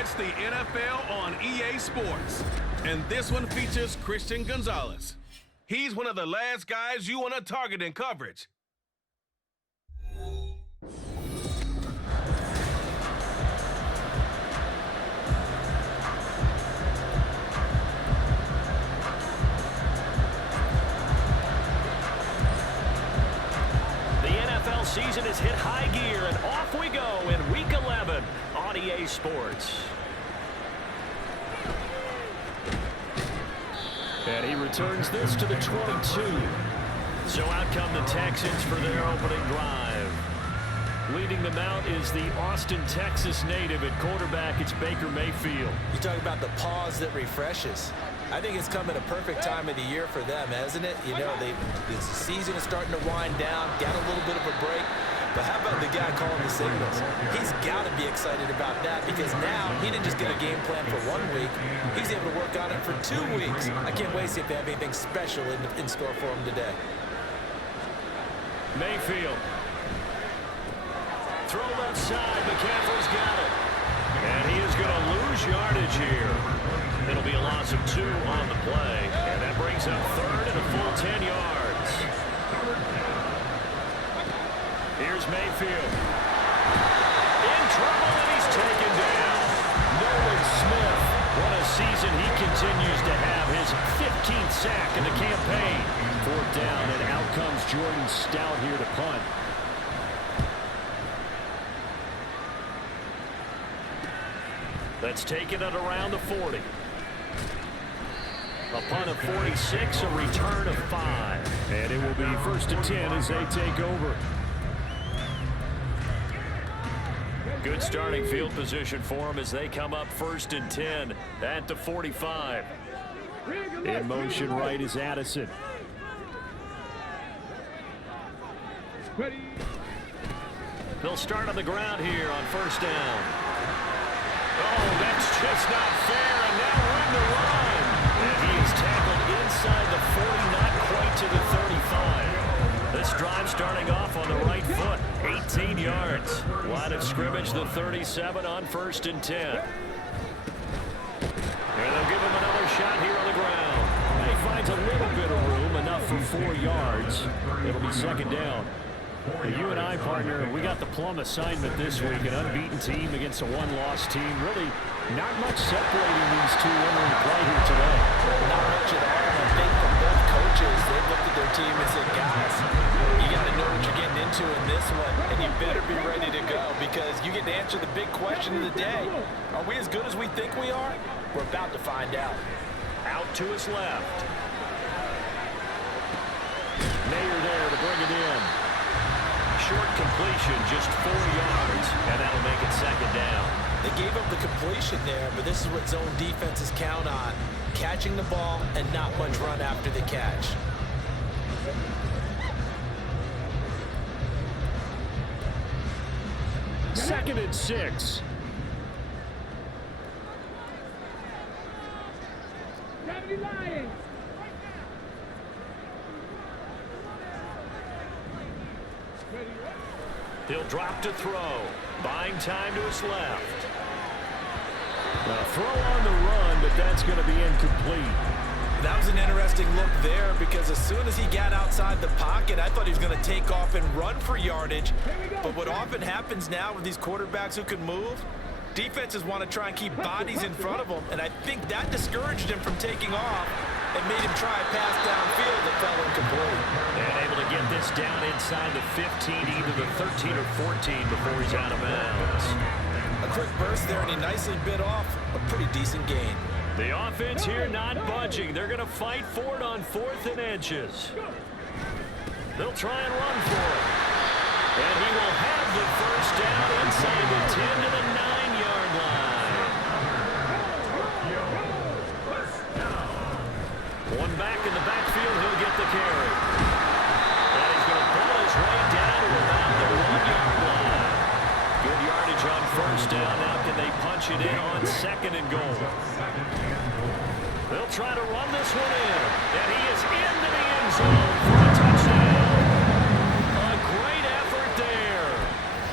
It's the NFL on EA Sports, and this one features Christian Gonzalez. He's one of the last guys you want to target in coverage. The NFL season has hit high gear, and off we go in Week 11 on EA Sports. And he returns this to the 22. So out come the Texans for their opening drive. Leading them out is the Austin, Texas native. At quarterback, it's Baker Mayfield. You talk about the pause that refreshes. I think it's come at a perfect time of the year for them, hasn't it? You know, the season is starting to wind down, got a little bit of a break. But how about the guy calling the signals? He's got to be excited about that because now he didn't just get a game plan for 1 week. He's able to work on it for 2 weeks. I can't wait to see if they have anything special in store for him today. Mayfield. Throw left side. McCaffrey's got it. And he is going to lose yardage here. It'll be a loss of 2 on the play. And that brings up third and a full 10 yards. Here's Mayfield. In trouble, and he's taken down. Nolan Smith. What a season he continues to have. His 15th sack in the campaign. 4th down, and out comes Jordan Stout here to punt. Let's take it at around the 40. A punt of 46, a return of 5. And it will be 1st and 10 as they take over. Good starting field position for them as they come up 1st and 10 at the 45. In motion right is Addison. They'll start on the ground here on 1st down. Oh, that's just not fair, and now run the run. And he is tackled inside the 40, not quite to the 35. This drive starting off on the right foot, 18 yards. Line of scrimmage, the 37 on 1st and 10. And they'll give him another shot here on the ground. He finds a little bit of room, enough for 4 yards. It'll be 2nd down. You and I, partner, we got the plum assignment this week, an unbeaten team against a one-loss team. Really not much separating these two entering play here today. Not much at all. I think from both coaches, they looked at their team and said, guys, you got to know what you're getting into in this one, and you better be ready to go because you get to answer the big question of the day. Are we as good as we think we are? We're about to find out. Out to his left. Mayer there to bring it in. Short completion, just 4 yards, and that'll make it 2nd down. They gave up the completion there, but this is what zone defenses count on. Catching the ball and not much run after the catch. Second and 6. He'll drop to throw. Buying time to his left. A throw on the run, but that's going to be incomplete. That was an interesting look there because as soon as he got outside the pocket, I thought he was going to take off and run for yardage. But what often happens now with these quarterbacks who can move, defenses want to try and keep bodies in front of them, and I think that discouraged him from taking off and made him try a pass downfield that fell incomplete. And able to get this down inside the 15, either the 13 or 14 before he's out of bounds. A quick burst there, and he nicely bit off a pretty decent gain. The offense here not budging. They're going to fight for it on 4th and inches. They'll try and run for it. And he will have the 1st down inside the 10 to the 9-yard line. One back in the backfield, he'll get the carry. And he's going to pull his way down to about the 1-yard line. Good yardage on 1st down. Now can they punch it in on 2nd and goal? They'll try to run this one in. And he is into the end zone for a touchdown. A great effort there.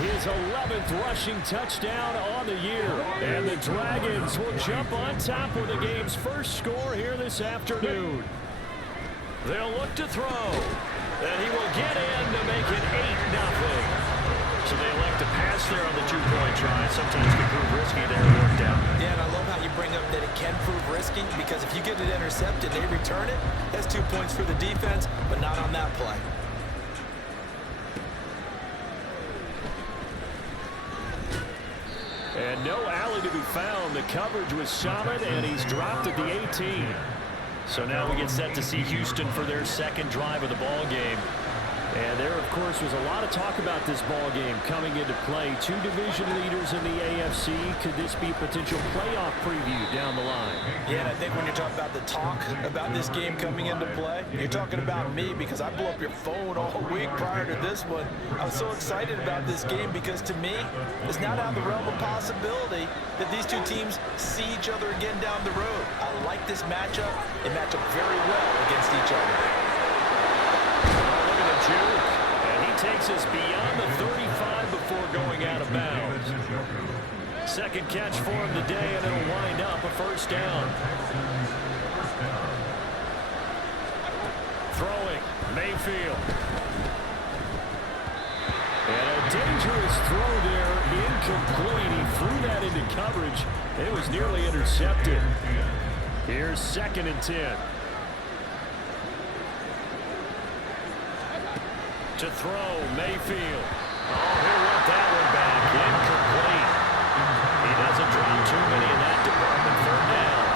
His his 11th rushing touchdown on the year. And the Dragons will jump on top with the game's first score here this afternoon. They'll look to throw. And he will get in to make it 8-0. So they elect to pass there on the two-point try. Sometimes can prove risky there. It worked out. Yeah, and I love how you bring up that it can prove risky, because if you get it intercepted, they return it. That's 2 points for the defense, but not on that play. And no alley to be found. The coverage was solid, and he's dropped at the 18. So now we get set to see Houston for their second drive of the ball game. And there, of course, was a lot of talk about this ball game coming into play. Two division leaders in the AFC. Could this be a potential playoff preview down the line? Yeah, and I think when you're talking about the talk about this game coming into play, you're talking about me, because I blew up your phone all week prior to this one. I was so excited about this game because, to me, it's not out of the realm of possibility that these two teams see each other again down the road. I like this matchup. They match up very well against each other. And he takes us beyond the 35 before going out of bounds. Second catch for him today, and it'll wind up a first down. Throwing, Mayfield. And a dangerous throw there, incomplete. He threw that into coverage. It was nearly intercepted. Here's 2nd and 10. To throw, Mayfield. Oh, he'll want that one back. Incomplete. He doesn't drop too many in that department. 3rd down.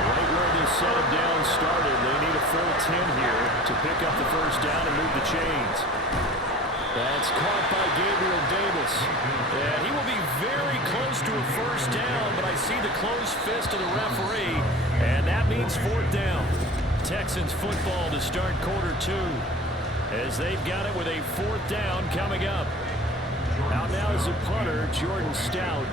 Right where this set him down started, they need a full 10 here to pick up the first down and move the chains. That's caught by Gabriel Davis. And he will be very close to a first down, but I see the closed fist of the referee, and that means 4th down. Texans football to start quarter 2. As they've got it with a 4th down coming up. Out now is the punter, Jordan Stout.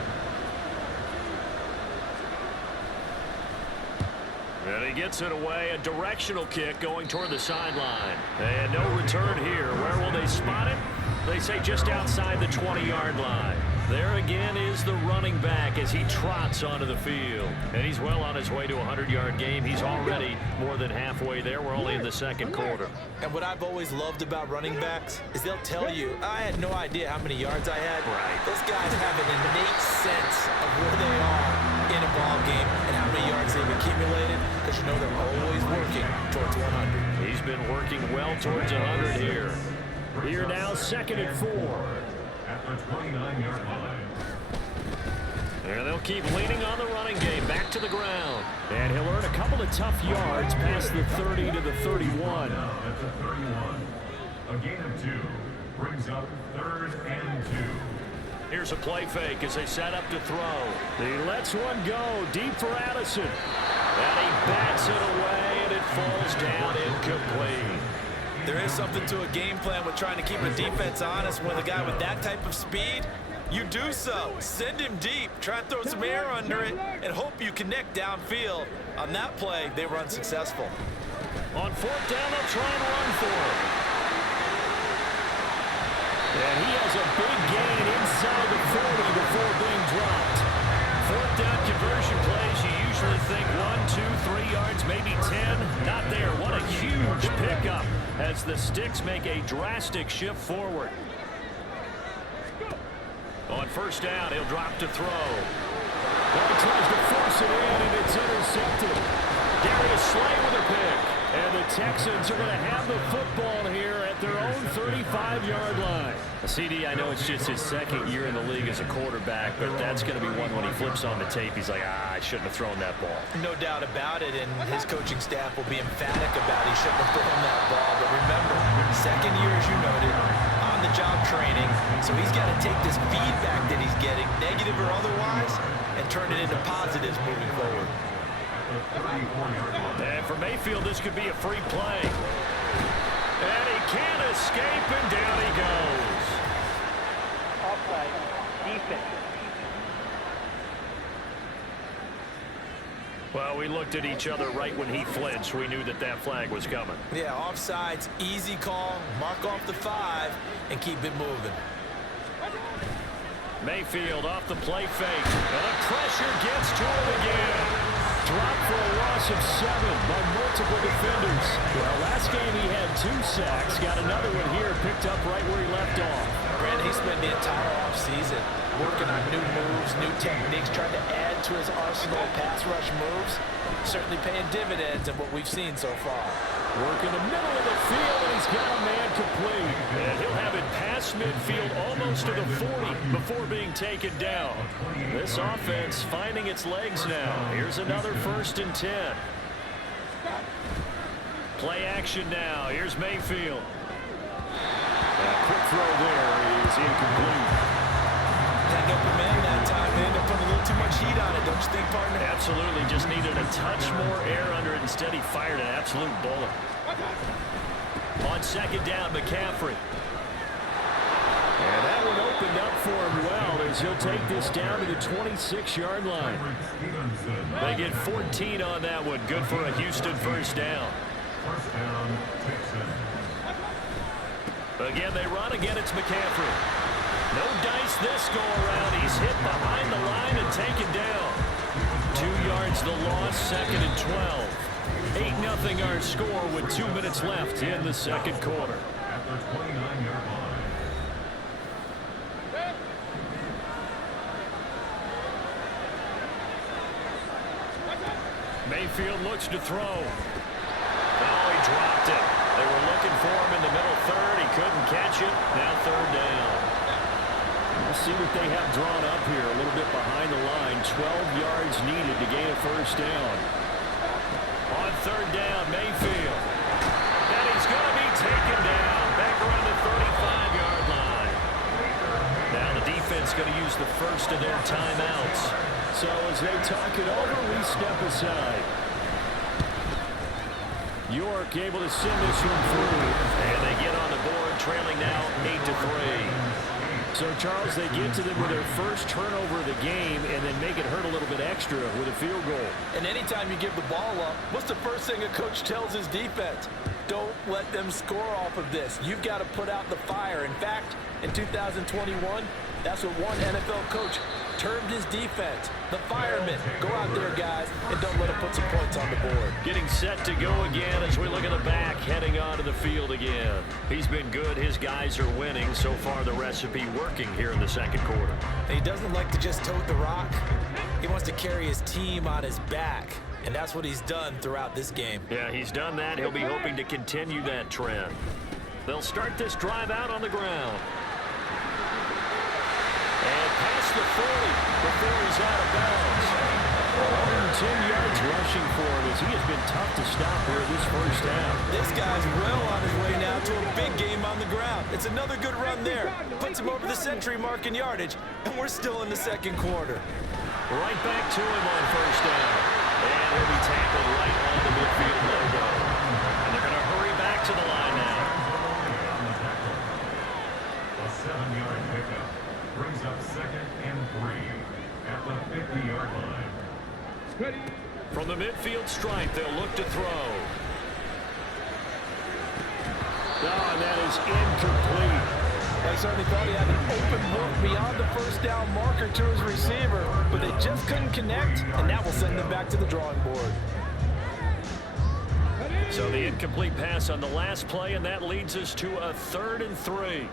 And he gets it away. A directional kick going toward the sideline. And no return here. Where will they spot it? They say just outside the 20-yard line. There again is the running back as he trots onto the field. And he's well on his way to a 100-yard game. He's already more than halfway there. We're only in the second quarter. And what I've always loved about running backs is they'll tell you, I had no idea how many yards I had. Right. Those guys have an innate sense of where they are in a ball game and how many yards they've accumulated, because you know they're always working towards 100. He's been working well towards 100 here. Here now, 2nd and 4. At the 29-yard line. And they'll keep leaning on the running game. Back to the ground. And he'll earn a couple of tough yards past the 30 to the 31. Now at the 31. A gain of 2 brings up 3rd and 2. Here's a play fake as they set up to throw. He lets one go deep for Addison. And he bats it away, and it falls down incomplete. There is something to a game plan with trying to keep a defense honest with a guy with that type of speed. You do so. Send him deep. Try and throw some air under it and hope you connect downfield. On that play, they were unsuccessful. On 4th down, they'll try and run for it. And he has a big gain inside the 40 before being dropped. 4th down conversion plays, you usually think 1, 2, 3 yards, maybe 10. Not there. What a huge pickup as the Sticks make a drastic shift forward. On 1st down, he'll drop to throw. Well, he tries to force it in, and it's intercepted. Darius Slay with a pick. And the Texans are going to have the football here at their own 35-yard line. CD, I know it's just his 2nd year in the league as a quarterback, but that's going to be one when he flips on the tape. He's like, I shouldn't have thrown that ball. No doubt about it, and his coaching staff will be emphatic about he shouldn't have thrown that ball. But remember, 2nd year, as you noted, on-the-job training, so he's got to take this feedback that he's getting, negative or otherwise, and turn it into positives moving forward. And for Mayfield, this could be a free play. And he can't escape, and down he goes. Offside, defense. Well, we looked at each other right when he flinched. We knew that that flag was coming. Yeah, offsides, easy call, mark off the 5, and keep it moving. Mayfield off the play fake. And the pressure gets to him again. Dropped for a loss of 7 by multiple defenders. Well, last game he had 2 sacks. Got another one here, picked up right where he left off. Brandon, he spent the entire offseason working on new moves, new techniques, trying to add to his arsenal of pass rush moves. Certainly paying dividends in what we've seen so far. Work in the middle of the field, and he's got a man complete. And he'll have it past midfield almost to the 40 before being taken down. This offense finding its legs now. Here's another 1st and 10. Play action now. Here's Mayfield. A quick throw there is incomplete. That open man that time, they ended up putting a little too much heat on it, don't you think, partner? Absolutely, just needed a touch more air under it. Instead, he fired an absolute bullet. On 2nd down, McCaffrey. And that one opened up for him well as he'll take this down to the 26-yard line. They get 14 on that one. Good for a Houston 1st down. First down, Texans. Again, they run. Again, it's McCaffrey. No dice this go-around. He's hit behind the line and taken down. 2 yards the loss, 2nd and 12. 8-0 our score with 2 minutes left in the 2nd quarter. At the 29-yard line. Mayfield looks to throw. Oh, he dropped it. They were looking for him in the middle 3rd. He couldn't catch it. Now 3rd down. We'll see what they have drawn up here. A little bit behind the line. 12 yards needed to gain a 1st down. On 3rd down, Mayfield. And he's going to be taken down. Back around the 35-yard line. Now the defense going to use the 1st of their timeouts. So as they talk it over, we step aside. York able to send this one through. And they get on the board, trailing now 8-3. So, Charles, they get to them with their 1st turnover of the game and then make it hurt a little bit extra with a field goal. And anytime you give the ball up, what's the first thing a coach tells his defense? Don't let them score off of this. You've got to put out the fire. In fact, in 2021, that's what one NFL coach termed his defense. The firemen. Go out there, guys, and don't let them put some points on the board. Getting set to go again as we look at the back, heading onto the field again. He's been good. His guys are winning. So far, the recipe working here in the 2nd quarter. And he doesn't like to just tote the rock. He wants to carry his team on his back. And that's what he's done throughout this game. Yeah, he's done that. He'll be hoping to continue that trend. They'll start this drive out on the ground. And past the 40 before he's out of bounds. 110 yards rushing for him as he has been tough to stop here this 1st down. This guy's well on his way now to a big game on the ground. It's another good run there. Puts him over the century mark in yardage, and we're still in the 2nd quarter. Right back to him on 1st down. And he'll be tackled right on the midfield logo. And they're going to hurry back to the line now. A 7-yard pickup brings up 2nd and 3 at the 50-yard line. From the midfield stripe, they'll look to throw. Oh, and that is incomplete. I certainly thought he had an open look beyond the 1st down marker to his receiver, but they just couldn't connect, and that will send them back to the drawing board. So the incomplete pass on the last play, and that leads us to a 3rd and 3.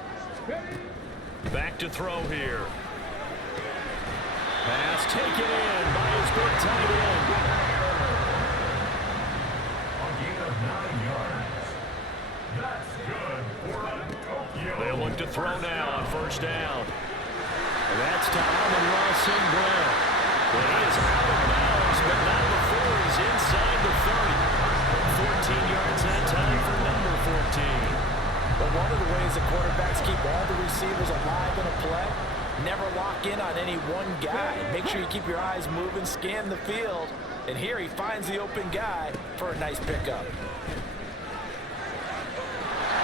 Back to throw here. Pass taken in by his big tight end. A gain of 9 yards. That's good for a Tokyo. They'll look to throw now on 1st down. And that's to Amon-Ra St. Brown. He is out of bounds, but not before he's inside the 30. 14 yards that time for number 14. But one of the ways the quarterbacks keep all the receivers alive in a play, never lock in on any one guy. Make sure you keep your eyes moving, scan the field, and here he finds the open guy for a nice pickup.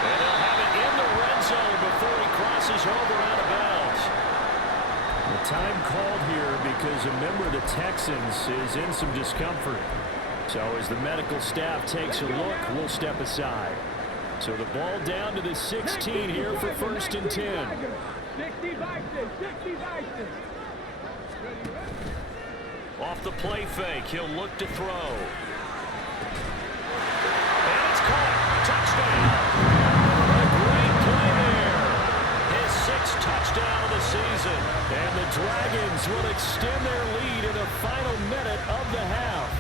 And they'll have it in the red zone before he crosses over out of bounds. The time called here because a member of the Texans is in some discomfort. So as the medical staff takes a look, we'll step aside. So the ball down to the 16 here for 1st and 10. Off the play fake, he'll look to throw. And it's caught. Touchdown. A great play there. His 6th touchdown of the season. And the Dragons will extend their lead in the final minute of the half.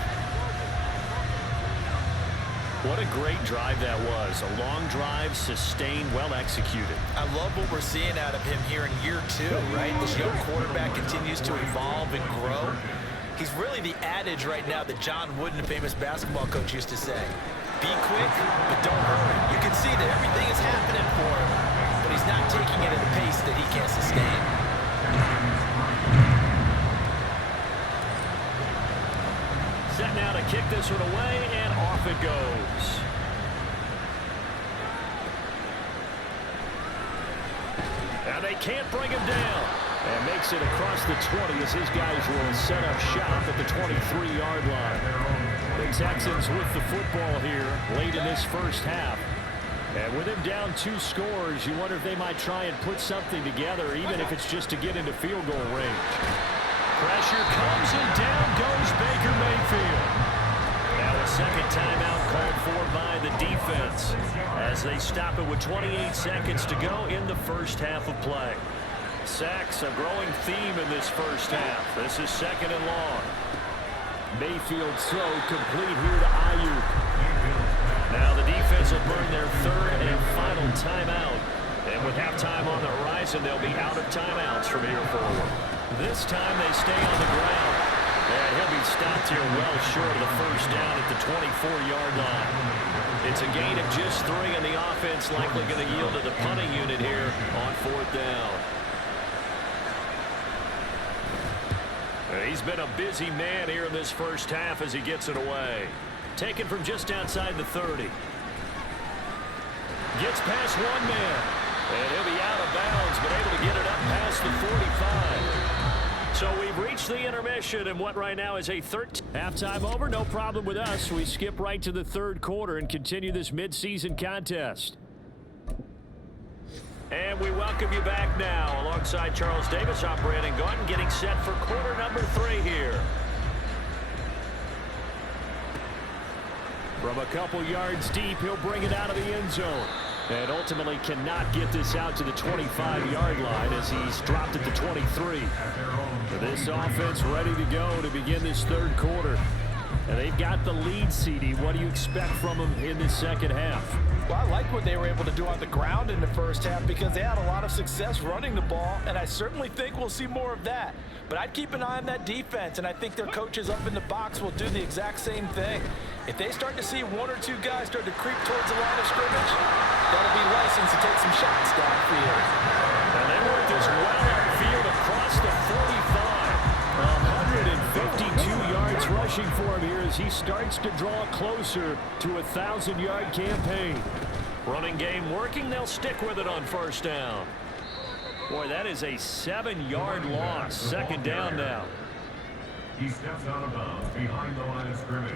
What a great drive that was. A long drive, sustained, well executed. I love what we're seeing out of him here in year 2, right? This young quarterback continues to evolve and grow. He's really the adage right now that John Wooden, the famous basketball coach, used to say. Be quick, but don't hurry. You can see that everything is happening for him, but he's not taking it at a pace that he can't sustain. Set now to kick this one away, and off it goes. Now they can't bring him down. And makes it across the 20 as his guys will set up shop at the 23-yard line. The Texans with the football here late in this first half. And with him down 2 scores, you wonder if they might try and put something together, even if it's just to get into field goal range. Pressure comes, and down goes Baker Mayfield. Now a second timeout called for by the defense as they stop it with 28 seconds to go in the first half of play. Sacks, a growing theme in this first half. This is 2nd and long. Mayfield throw complete here to Ayuk. Now the defense will burn their 3rd and final timeout. And with halftime on the horizon, they'll be out of timeouts from here forward. This time they stay on the ground. And he'll be stopped here well short of the first down at the 24-yard line. It's a gain of just 3, and the offense likely going to yield to the punting unit here on 4th down. He's been a busy man here in this first half as he gets it away. Taken from just outside the 30. Gets past 1 man. And he'll be out of bounds, but able to get it up past the 45. So we've reached the intermission in what right now is a 13. Halftime over, no problem with us. We skip right to the 3rd quarter and continue this midseason contest. And we welcome you back now. Alongside Charles Davis, I'm Brandon Gaudin, getting set for quarter number 3 here. From a couple yards deep, he'll bring it out of the end zone. And ultimately cannot get this out to the 25-yard line as he's dropped at the 23. This offense ready to go to begin this 3rd quarter. And they've got the lead, CD. What do you expect from them in this second half? Well, I like what they were able to do on the ground in the first half because they had a lot of success running the ball, and I certainly think we'll see more of that. But I'd keep an eye on that defense, and I think their coaches up in the box will do the exact same thing. If they start to see 1 or 2 guys start to creep towards the line of scrimmage, that'll be license to take some shots downfield. And they work this well upfield across the 45. 152 yards rushing for him here as he starts to draw closer to a 1,000-yard campaign. Running game working. They'll stick with it on 1st down. Boy, that is a 7-yard loss. 2nd down now. He steps out of bounds behind the line of scrimmage.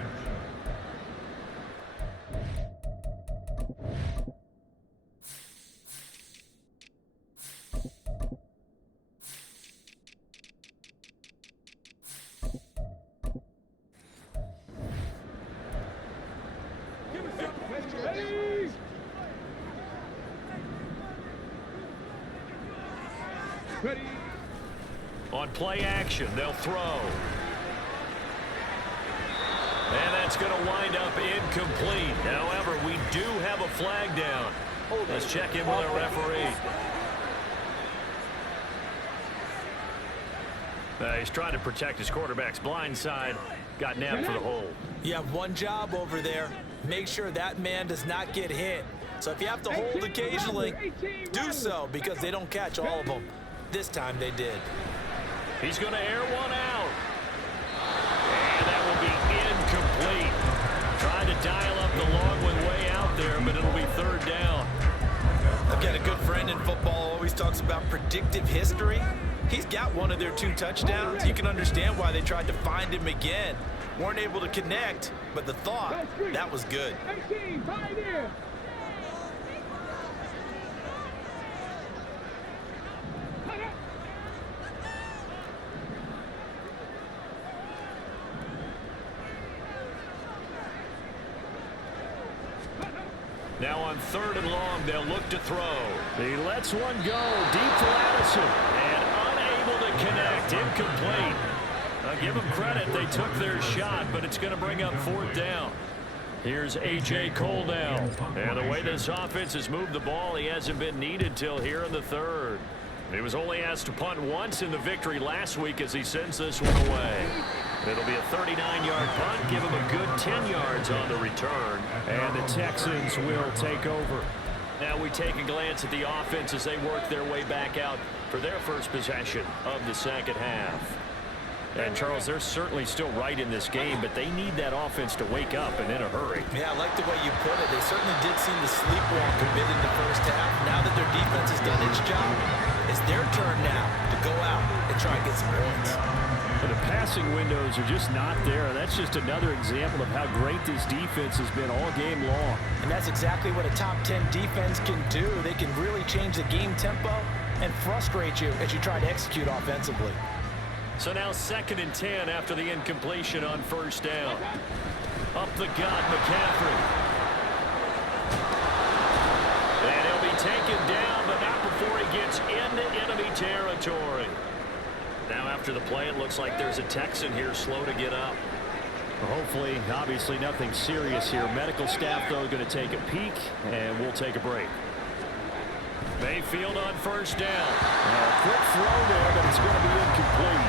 Ready. On play action, they'll throw. And that's going to wind up incomplete. However, we do have a flag down. Let's check in with our referee. He's trying to protect his quarterback's blind side. Got nabbed for the hold. You have one job over there. Make sure that man does not get hit. So if you have to hold occasionally, do so because they don't catch all of them. This time they did. He's going to air one out. And that will be incomplete. Trying to dial up the long one way out there, but it'll be 3rd down. I've got a good friend in football, always talks about predictive history. He's got one of their 2 touchdowns. You can understand why they tried to find him again. Weren't able to connect, but the thought, that was good. Now on 3rd and long, they'll look to throw. He lets one go deep for Addison. And unable to connect. Incomplete. I'll give them credit. They took their shot, but it's going to bring up 4th down. Here's A.J. Cole now. And the way this offense has moved the ball, he hasn't been needed till here in the 3rd. He was only asked to punt once in the victory last week as he sends this one away. It'll be a 39-yard punt, give him a good 10 yards on the return. And the Texans will take over. Now we take a glance at the offense as they work their way back out for their first possession of the second half. And, Charles, they're certainly still right in this game, but they need that offense to wake up and in a hurry. Yeah, I like the way you put it. They certainly did seem to sleepwalk a bit in the first half. Now that their defense has done its job, it's their turn now to go out and try and get some points. And the passing windows are just not there. That's just another example of how great this defense has been all game long. And that's exactly what a top 10 defense can do. They can really change the game tempo and frustrate you as you try to execute offensively. So now 2nd and 10 after the incompletion on 1st down. Up the gut, McCaffrey. And he'll be taken down, but not before he gets into enemy territory. Now after the play, it looks like there's a Texan here slow to get up. Hopefully, obviously nothing serious here. Medical staff, though, going to take a peek, and we'll take a break. Mayfield on 1st down. A quick throw there, but it's going to be incomplete.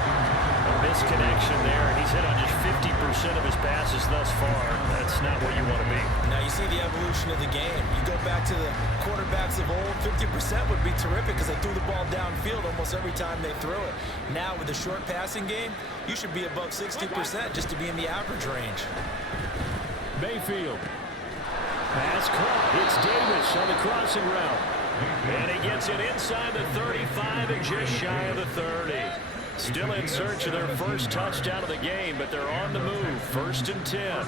A misconnection there, and he's hit on just 50% of his passes thus far. That's not where you want to be. Now you see the evolution of the game. You go back to the quarterbacks of old, 50% would be terrific because they threw the ball downfield almost every time they threw it. Now with the short passing game, you should be above 60% just to be in the average range. Mayfield. Pass caught. It's Davis on the crossing route. And he gets it inside the 35 and just shy of the 30. Still in search of their first touchdown of the game, but they're on the move. 1st and 10.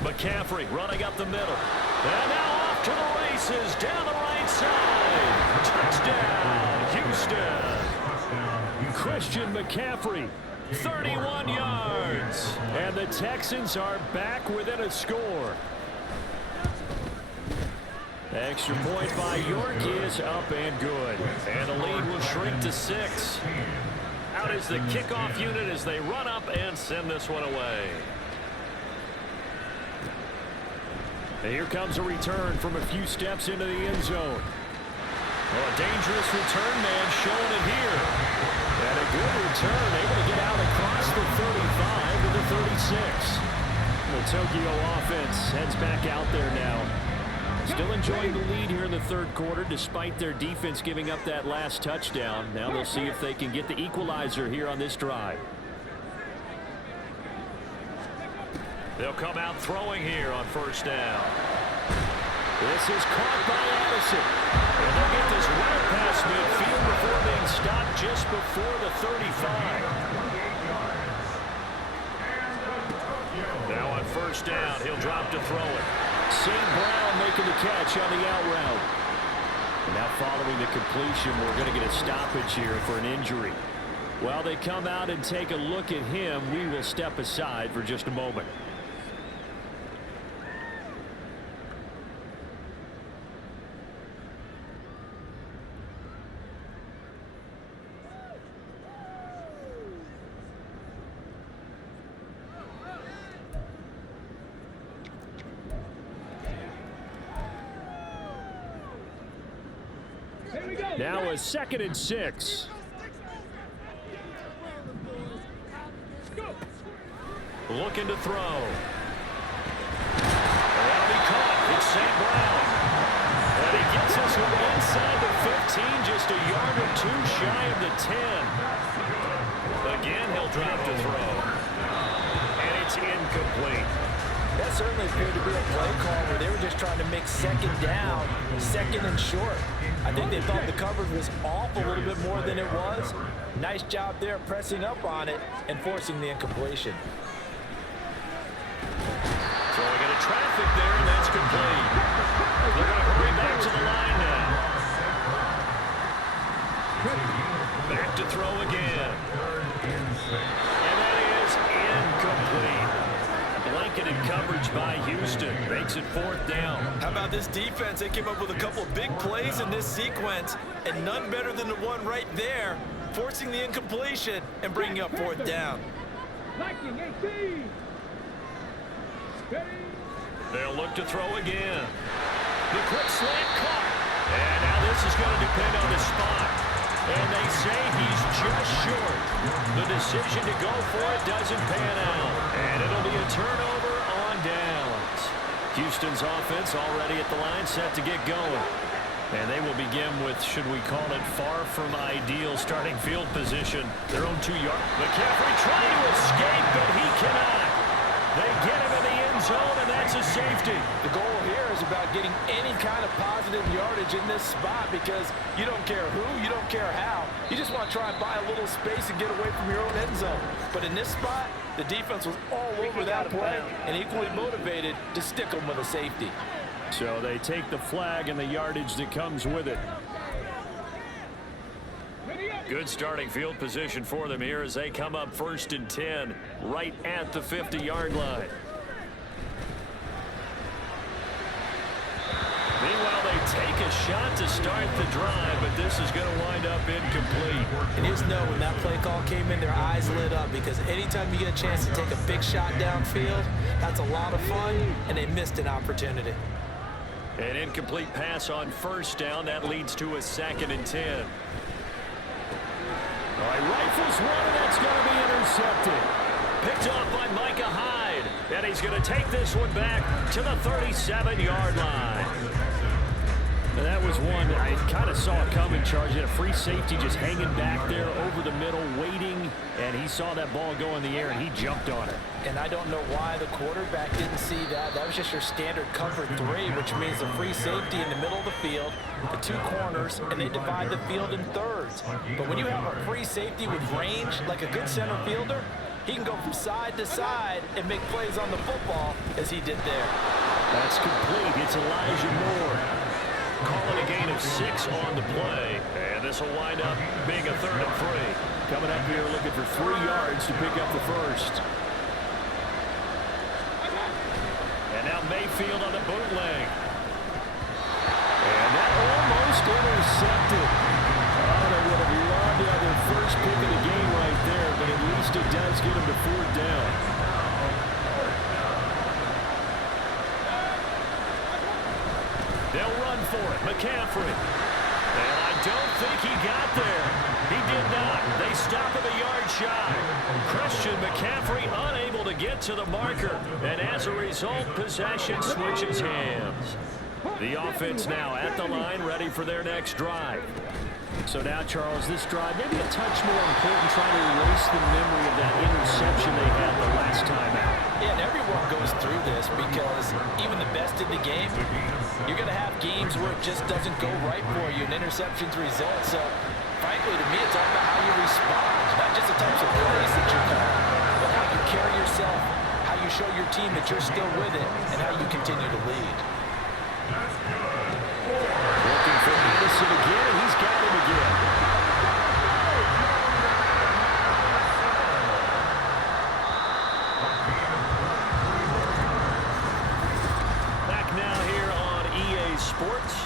McCaffrey running up the middle. And now off to the races down the right side. Touchdown, Houston. Christian McCaffrey, 31 yards. And the Texans are back within a score. Extra point by York is up and good. And the lead will shrink to 6. Out is the kickoff unit as they run up and send this one away. And here comes a return from a few steps into the end zone. Well, a dangerous return man showing it here. And a good return, able to get out across the 35 to the 36. The Tokyo offense heads back out there now. Still enjoying the lead here in the 3rd quarter despite their defense giving up that last touchdown. Now they'll see if they can get the equalizer here on this drive. They'll come out throwing here on 1st down. This is caught by Addison. And they'll get this well past midfield before being stopped just before the 35. Now on 1st down, he'll drop to throw it. St. Brown making the catch on the out route. And now following the completion, we're going to get a stoppage here for an injury. While they come out and take a look at him, we will step aside for just a moment. Now a 2nd and 6. Looking to throw. That'll be caught. It's St. Brown. And he gets this one inside the 15, just a yard or 2 shy of the 10. Again, he'll drop to throw. And it's incomplete. That certainly appeared to be a play call where they were just trying to make 2nd down, 2nd and short. I think they thought the coverage was off a little bit more than it was. Nice job there pressing up on it and forcing the incompletion. So we got a traffic there, and that's complete. They're going to hurry back to the line now. Back to throw again. And that is incomplete. makes it 4th down. How about this defense? They came up with a couple of big plays in this sequence, and none better than the one right there, forcing the incompletion and bringing up 4th down. They'll look to throw again. The quick slant caught. And now this is going to depend on the spot. And they say he's just short. The decision to go for it doesn't pan out. And it'll be a turnover on downs. Houston's offense already at the line, set to get going. And they will begin with, should we call it, far from ideal starting field position. Their own 2-yard. McCaffrey trying to escape, but he cannot. They get him in the end zone, and that's a safety. The goal here is about getting any kind of positive yardage in this spot because you don't care who, you don't care how. You just want to try and buy a little space and get away from your own end zone. But in this spot, the defense was all over that play and equally motivated to stick them with a safety. So they take the flag and the yardage that comes with it. Good starting field position for them here as they come up 1st and 10 right at the 50-yard line. Meanwhile, they take a shot to start the drive, but this is going to wind up incomplete. And you just know when that play call came in, their eyes lit up because anytime you get a chance to take a big shot downfield, that's a lot of fun, and they missed an opportunity. An incomplete pass on 1st down. That leads to a 2nd and 10. All right, rifles one, and that's going to be intercepted. Picked off by Micah Hyde. And he's going to take this one back to the 37-yard line. And that was one I kind of saw coming, Charge. He had a free safety just hanging back there over the middle, waiting. And he saw that ball go in the air, and he jumped on it. And I don't know why the quarterback didn't see that. That was just your standard cover 3, which means a free safety in the middle of the field, the 2 corners, and they divide the field in thirds. But when you have a free safety with range, like a good center fielder, he can go from side to side and make plays on the football as he did there. That's complete. It's Elijah Moore. Calling a gain of 6 on the play. And this will wind up being a 3rd and 3. Coming up here looking for 3 yards to pick up the first. And now Mayfield on the bootleg. And that almost intercepted. Oh, they would have loved to have their first pick of the game right there, but at least it does get them to 4th down. They'll run for it. McCaffrey. And I don't think he got there. He did not. They stop him a yard shy. Christian McCaffrey unable to get to the marker. And as a result, possession switches hands. The offense now at the line, ready for their next drive. So now, Charles, this drive maybe a touch more important, trying to erase the memory of that interception they had the last time out. Yeah, and everyone goes through this because even the best in the game, you're going to have games where it just doesn't go right for you and interceptions result. So, frankly, to me, it's all about how you respond, not just the types of plays that you call, but how you carry yourself, how you show your team that you're still with it, and how you continue to lead. Looking for Madison again, and he's got him again. Back now here on EA Sports.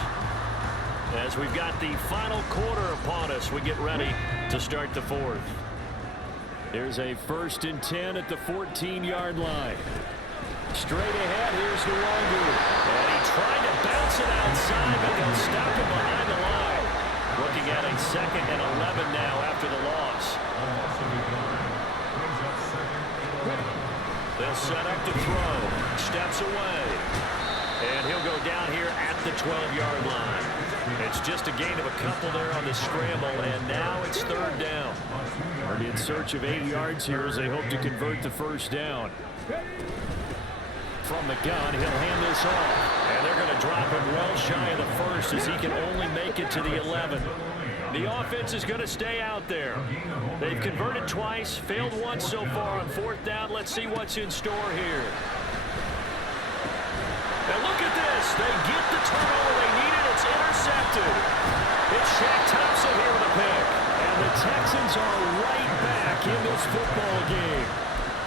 As we've got the final quarter upon us, we get ready to start the 4th. There's a 1st and 10 at the 14-yard line. Straight ahead, here's Nwangu. And he tried to bounce it outside, but they'll stop him behind the line. Looking at a 2nd and 11 now after the loss. They'll set up to throw. Steps away. And he'll go down here at the 12-yard line. It's just a gain of a couple there on the scramble, and now it's 3rd down. They're in search of 8 yards here as they hope to convert the 1st down. From the gun, he'll hand this off. And they're going to drop him well shy of the 1st as he can only make it to the 11. The offense is going to stay out there. They've converted twice, failed once so far on 4th down. Let's see what's in store here. And look at this. They get the turnover they needed. It's intercepted. It's Shaq Thompson here with a pick. And the Texans are right back in this football game.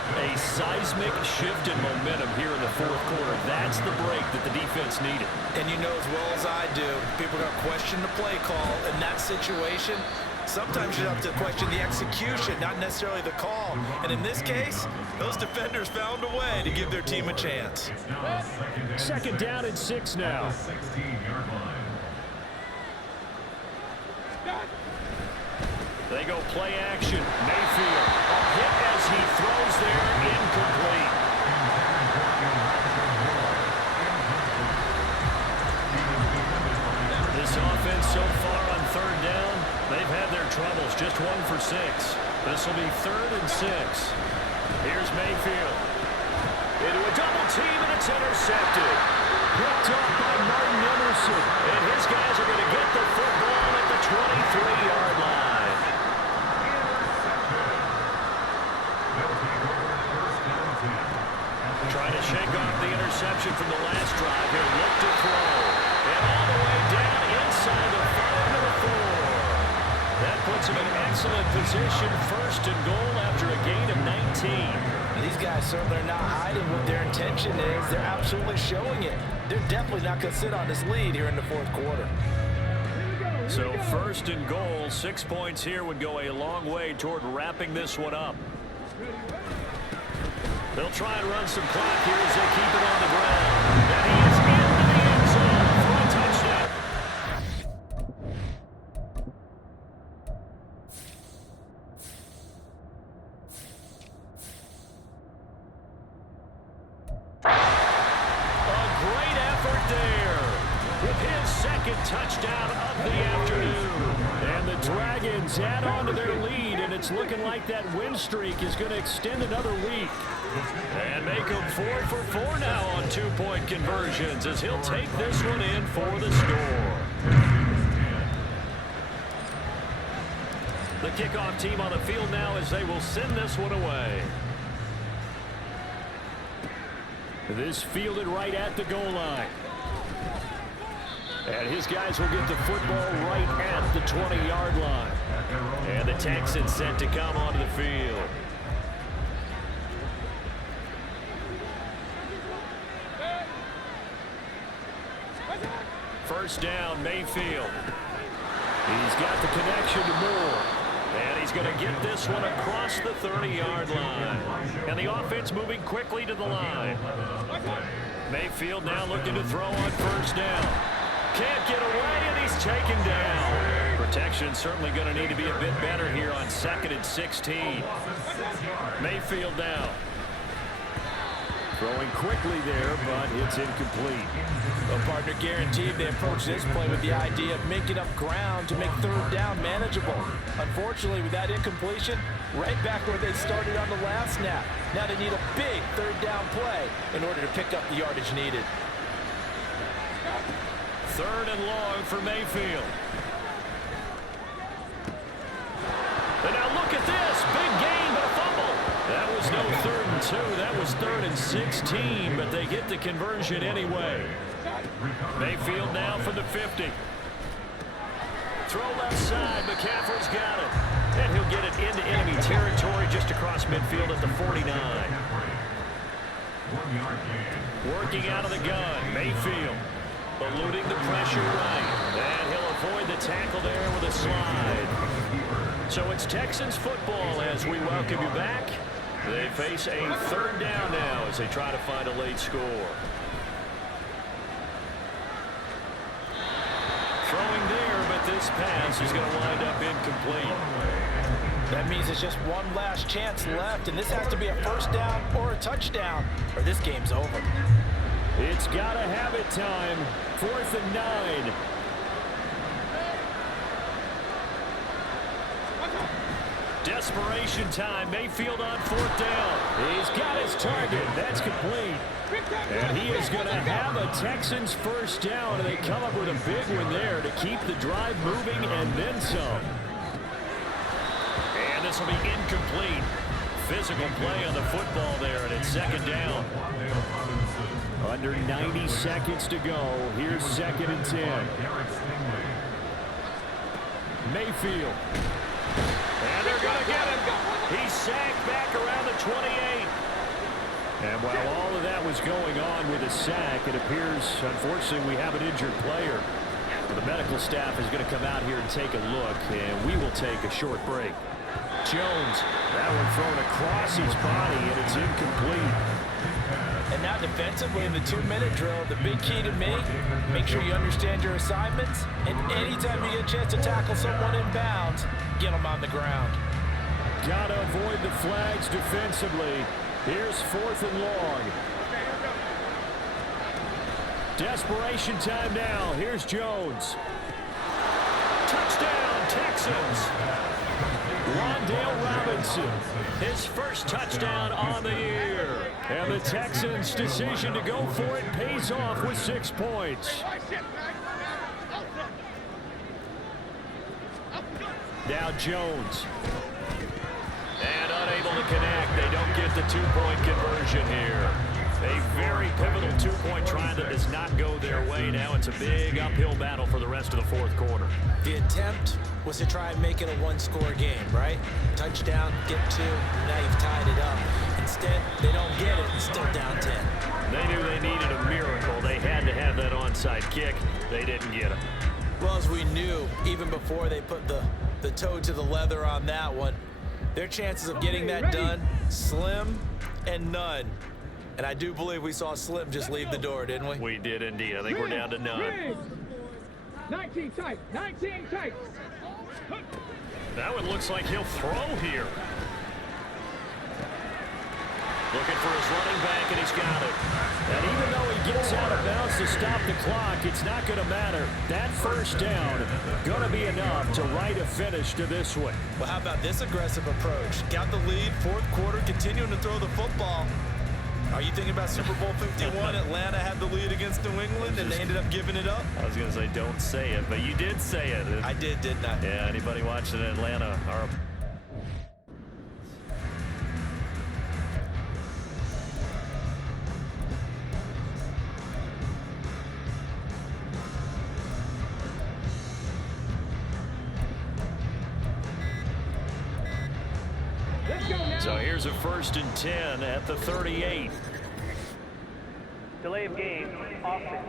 A seismic shift in momentum here in the fourth quarter. That's the break that the defense needed. And you know as well as I do, people are going to question the play call in that situation. Sometimes you have to question the execution, not necessarily the call. And in this case, those defenders found a way to give their team a chance. Second down and 6 now. They go play action. Mayfield. A hit as he throws there. Incomplete. This offense so far on third down, they've had their troubles. Just 1 for 6. This will be 3rd and 6. Here's Mayfield. Into a double team, and it's intercepted. Picked up by Martin Emerson. And his guys are going to get the football at the 23-yard line. Trying to shake off the interception from the last drive. He'll look to throw. And all the way down inside the 5 to the 4. That puts him in excellent position. 1st and goal after a gain of 19. These guys certainly are not hiding what their intention is. They're absolutely showing it. They're definitely not going to sit on this lead here in the fourth quarter. So 1st and goal, 6 points here would go a long way toward wrapping this one up. They'll try and run some clock here as they keep it on the ground. And he is into the end zone for a touchdown. A great effort there with his 2nd touchdown of the afternoon. And the Dragons add on to their lead, and it's looking like that win streak is going to extend another week. And make him 4 for 4 now on 2-point conversions as he'll take this one in for the score. The kickoff team on the field now as they will send this one away. This fielded right at the goal line. And his guys will get the football right at the 20-yard line. And the Texans set to come onto the field. First down, Mayfield. He's got the connection to Moore. And he's going to get this one across the 30-yard line. And the offense moving quickly to the line. Mayfield now looking to throw on first down. Can't get away, and he's taken down. Protection certainly going to need to be a bit better here on 2nd and 16. Mayfield down. Throwing quickly there, but it's incomplete. Well, partner, guaranteed they approach this play with the idea of making up ground to make third down manageable. Unfortunately, with that incompletion, right back where they started on the last snap. Now they need a big third down play in order to pick up the yardage needed. 3rd and long for Mayfield. And now look at this. Big gain, but a fumble. That was no 3rd and 2. That was 3rd and 16, but they get the conversion anyway. Mayfield now for the 50. Throw left side. McCaffrey's got it. And he'll get it into enemy territory just across midfield at the 49. Working out of the gun. Mayfield. Eluding the pressure right. And he'll avoid the tackle there with a slide. So it's Texans football as we welcome you back. They face a 3rd down now as they try to find a late score. Throwing there, but this pass is going to wind up incomplete. That means it's just one last chance left, and this has to be a first down or a touchdown, or this game's over. It's got to have it time. 4th and 9. Desperation time. Mayfield on 4th down. He's got his target. That's complete. And he is going to have a Texans first down, and they come up with a big one there to keep the drive moving and then some. And this will be incomplete. Physical play on the football there, and it's 2nd down. Under 90 seconds to go. Here's 2nd and 10. Mayfield. And they're going to get him. He's sacked back around the 28. And while all of that was going on with a sack, it appears, unfortunately, we have an injured player. The medical staff is going to come out here and take a look, and we will take a short break. Jones, that one thrown across his body, and it's incomplete. And now defensively in the 2-minute drill, the big key to me, make sure you understand your assignments, and anytime you get a chance to tackle someone in bounds, get them on the ground. Got to avoid the flags defensively. Here's 4th and long. Desperation time now. Here's Jones. Touchdown, Texans. Wandale Robinson, his first touchdown on the year. And the Texans' decision to go for it pays off with 6 points. Now Jones. And unable to connect. They don't get the 2-point conversion here. A very pivotal 2-point try that does not go their way. Now it's a big uphill battle for the rest of the 4th quarter. The attempt was to try and make it a 1-score game, right? Touchdown, get 2, now you've tied it up. Instead, they don't get it, and still down 10. They knew they needed a miracle. They had to have that onside kick. They didn't get it. Well, as we knew, even before they put the toe to the leather on that one, their chances of getting that done, slim and none. And I do believe we saw Slim just leave the door, didn't we? We did indeed. I think we're down to none. 19 tight. 19 tight. That one looks like he'll throw here. Looking for his running back, and he's got it. And even though he gets out of bounds to stop the clock, it's not going to matter. That first down going to be enough to write a finish to this one. Well, how about this aggressive approach? Got the lead, 4th quarter, continuing to throw the football. Are you thinking about Super Bowl 51? Atlanta had the lead against New England, and they ended up giving it up? I was going to say, don't say it, but you did say it. I did, didn't I? Yeah, anybody watching Atlanta are... So here's a 1st and 10 at the 38. Delay of game. Offense.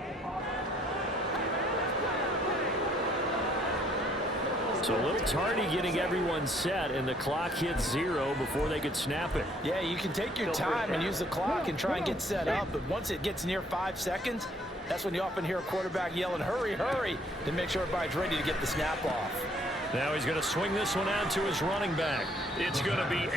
So a little tardy getting everyone set, and the clock hits 0 before they could snap it. Yeah, you can take your time and use the clock and try and get set up, but once it gets near 5 seconds, that's when you often hear a quarterback yelling, hurry, hurry, to make sure everybody's ready to get the snap off. Now he's going to swing this one out to his running back. It's going to be...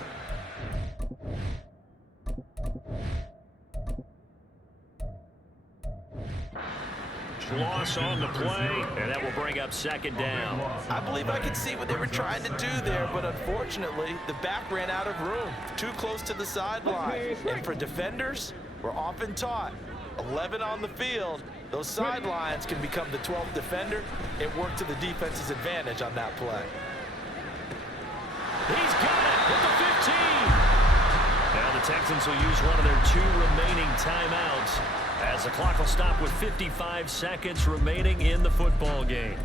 Loss on the play, and that will bring up 2nd down. I believe I could see what they were trying to do there, but unfortunately, the back ran out of room, too close to the sideline. And for defenders, we're often taught, 11 on the field, those sidelines can become the 12th defender. It worked to the defense's advantage on that play. He's got it with the 15. Now the Texans will use one of their 2 remaining timeouts, as the clock will stop with 55 seconds remaining in the football game.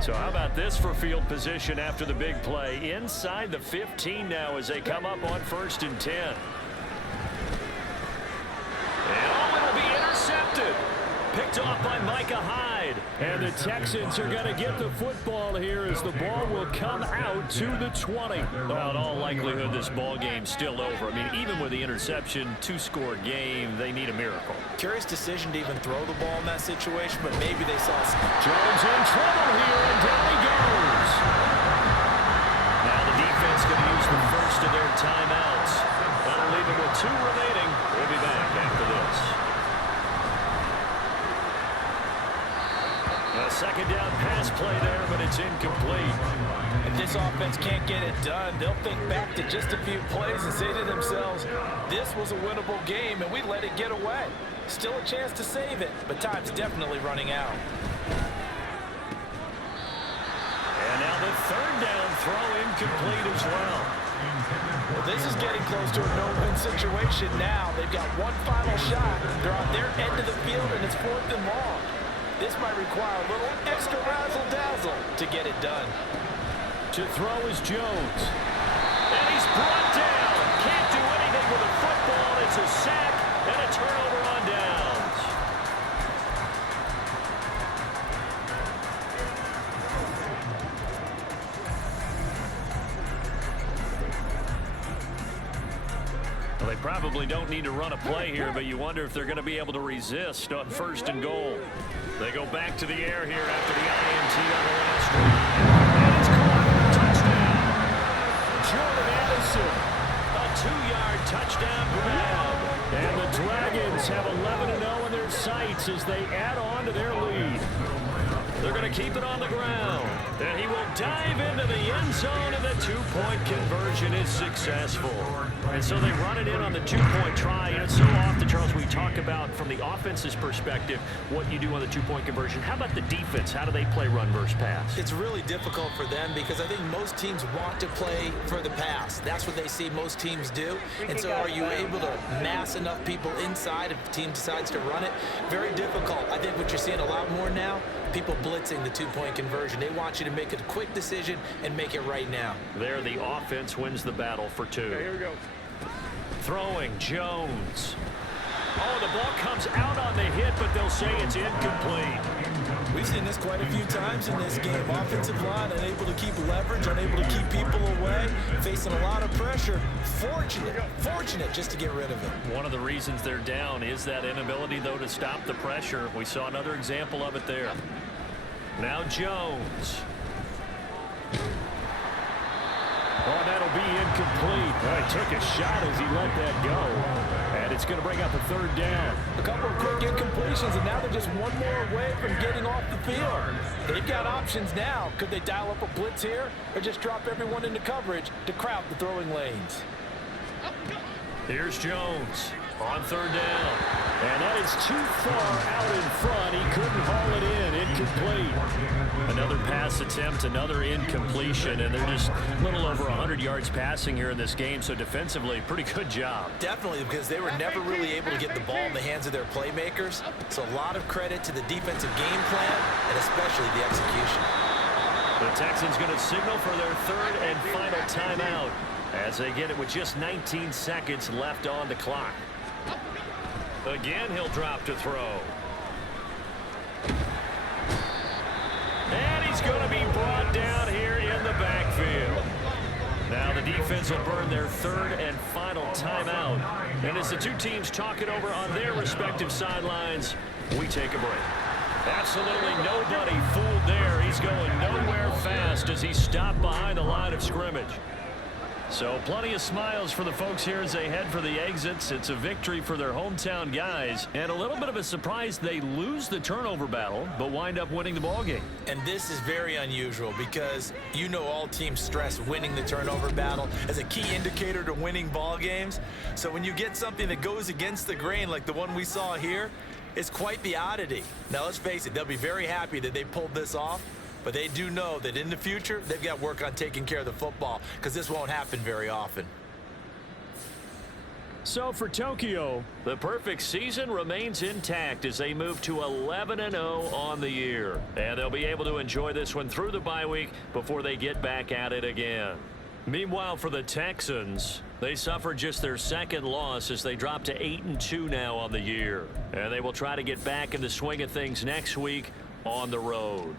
So how about this for field position after the big play? Inside the 15 now as they come up on 1st and 10. And it'll be intercepted. Picked off by Micah Hyde. And the Texans are going to get the football here as the ball will come out to the 20. Well, in all likelihood, this ball game's still over. I mean, even with the interception, 2-score game, they need a miracle. Curious decision to even throw the ball in that situation, but maybe they saw... Jones in trouble here, and down he goes. Now the defense going to use the first of their timeouts. That'll leave them with 2 remaining. We'll be back after this. A 2nd down pass play there, but it's incomplete. If this offense can't get it done, they'll think back to just a few plays and say to themselves, this was a winnable game and we let it get away. Still a chance to save it, but time's definitely running out. And now the 3rd down throw incomplete as well. Well, this is getting close to a no-win situation now. They've got one final shot. They're on their end of the field, and it's 4th and long. This might require a little extra razzle-dazzle to get it done. To throw is Jones. And he's brought down. Can't do anything with a football. It's a sack and a turnover on downs. Well, they probably don't need to run a play here, but you wonder if they're going to be able to resist on 1st and goal. They go back to the air here after the INT on the last drive. And it's caught. Touchdown. Jordan Addison. A 2-yard touchdown grab. And the Dragons have 11-0 in their sights as they add on to their lead. They're going to keep it on the ground. And he will dive into the end zone, and the 2-point conversion is successful. And so they run it in on the 2-point try. And it's so often, Charles, we talk about from the offense's perspective what you do on the 2-point conversion. How about the defense? How do they play run versus pass? It's really difficult for them because I think most teams want to play for the pass. That's what they see most teams do. And so are you able to mass enough people inside if the team decides to run it? Very difficult. I think what you're seeing a lot more now, people blitzing the 2-point conversion. They want you to make a quick decision and make it right now. There, the offense wins the battle for 2. Okay, here we go. Throwing, Jones. Oh, the ball comes out on the hit, but they'll say it's incomplete. We've seen this quite a few times in this game. Offensive line unable to keep leverage, unable to keep people away, facing a lot of pressure. Fortunate just to get rid of it. One of the reasons they're down is that inability, though, to stop the pressure. We saw another example of it there. Now Jones. Oh, that'll be incomplete. He took a shot as he let that go. And it's going to bring up a 3rd down. A couple of quick incompletions, and now they're just one more away from getting off the field. They've got options now. Could they dial up a blitz here or just drop everyone into coverage to crowd the throwing lanes? Here's Jones on 3rd down. And that is too far out in front. He couldn't haul it in. Incomplete. Another pass attempt, another incompletion, and they're just a little over 100 yards passing here in this game, so defensively, pretty good job. Definitely, because they were never really able to get the ball in the hands of their playmakers. So a lot of credit to the defensive game plan and especially the execution. The Texans going to signal for their 3rd and final timeout as they get it with just 19 seconds left on the clock. Again, he'll drop to throw. And he's going to be brought down here in the backfield. Now the defense will burn their 3rd and final timeout. And as the two teams talk it over on their respective sidelines, we take a break. Absolutely nobody fooled there. He's going nowhere fast as he stopped behind the line of scrimmage. So plenty of smiles for the folks here as they head for the exits. It's a victory for their hometown guys. And a little bit of a surprise, they lose the turnover battle, but wind up winning the ballgame. And this is very unusual because you know all teams stress winning the turnover battle as a key indicator to winning ball games. So when you get something that goes against the grain like the one we saw here, it's quite the oddity. Now let's face it, they'll be very happy that they pulled this off. But they do know that in the future, they've got work on taking care of the football because this won't happen very often. So for Tokyo, the perfect season remains intact as they move to 11-0 on the year. And they'll be able to enjoy this one through the bye week before they get back at it again. Meanwhile, for the Texans, they suffered just their 2nd loss as they drop to 8-2 now on the year. And they will try to get back in the swing of things next week on the road.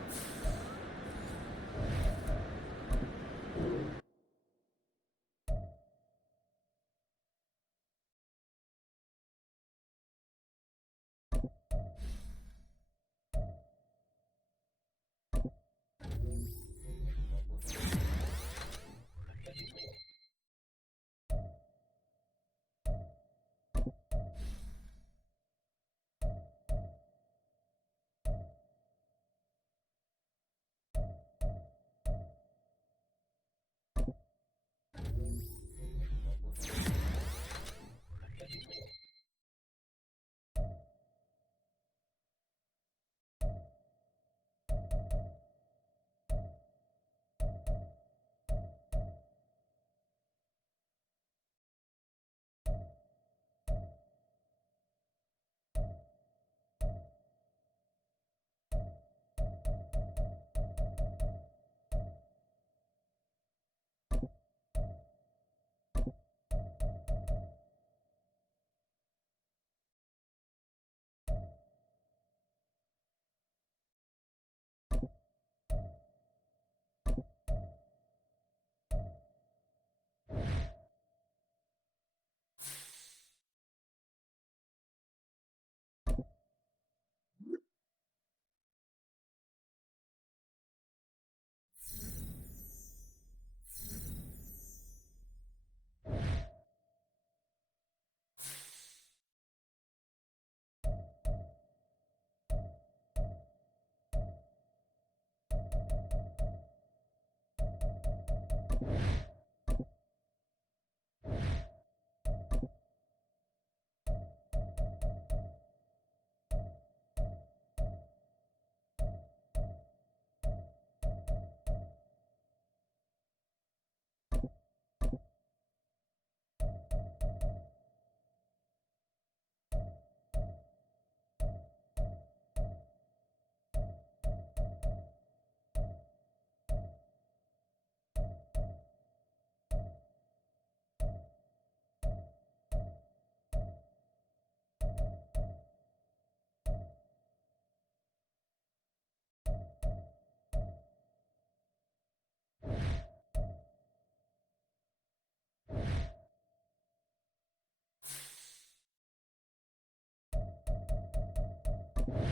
You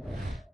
ball.